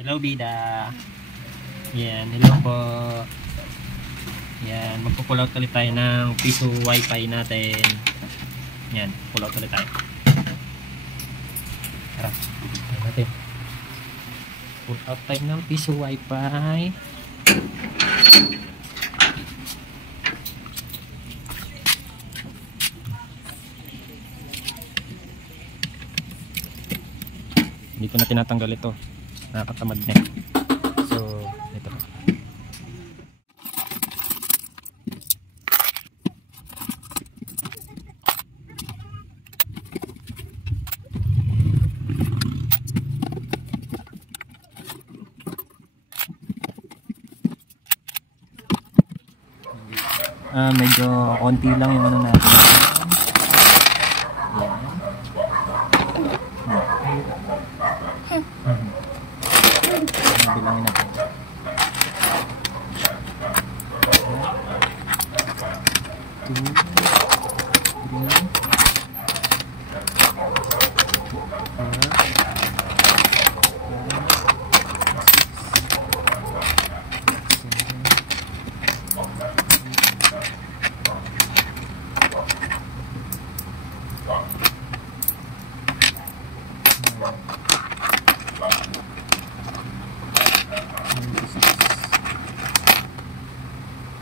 Hello, Bida. Yan, hello po. Yan, magpo-pull out ulit tayo ng piso wifi natin. Yan, pull out ulit tayo. Tara, yan natin. Pull out tayo ng piso wifi. Hindi ko na tinatanggal ito. Nakakatamad na. So, ito. Medyo konti lang yung ano natin. Bilangin natin.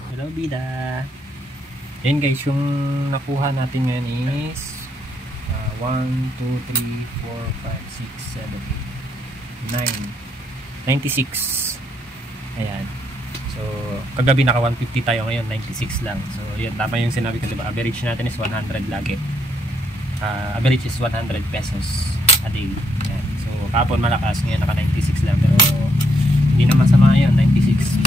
Hello, Bida. Yan guys, yung nakuha natin ngayon is 1, 2, 3, 4, 5, 6, 7, 8, 9 96. Ayan. So, kagabi naka 150 tayo, ngayon 96 lang. So, yun, tama yung sinabi ko, diba? Average natin is 100 lagi. Average is 100 pesos a day. Ayan. So, kapon malakas, ngayon naka 96 lang. Pero, hindi naman sama yun, 96.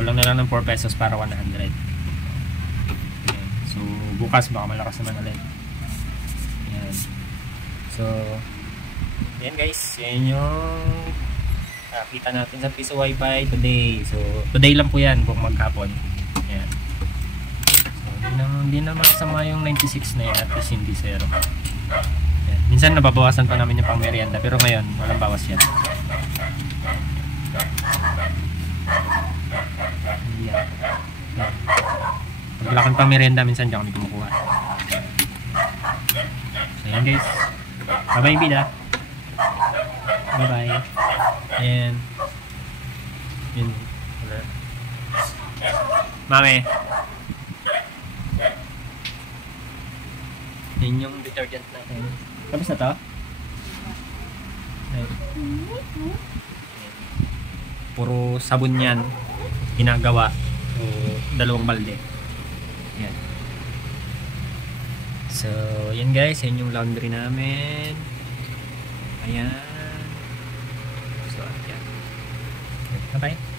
Kulang na lang ng 4 pesos para 100. Ayan. So, bukas baka malakas naman ulit. Ayan. So, ayan guys, yan yung kita natin sa piso wifi today. So, today lang po yan kung maghapon. Ayan. So, hindi naman sama yung 96 na yan at least hindi zero. Ayan. Minsan nababawasan pa namin yung pang merienda pero ngayon walang bawas yan. Ayan. Pag wala kang pang merienda minsan dyan kami kumukuha. So, ayan guys. Bye bye, Bida. Bye bye. And yun. Mami. Yun yung detergent natin. Tapos na to? Ayan. Puro sabon yan. Ginagawa. So, 2 balde. Yan. So, yan guys. Yan yung laundry namin. Ayan. So, ayan. Bye-bye.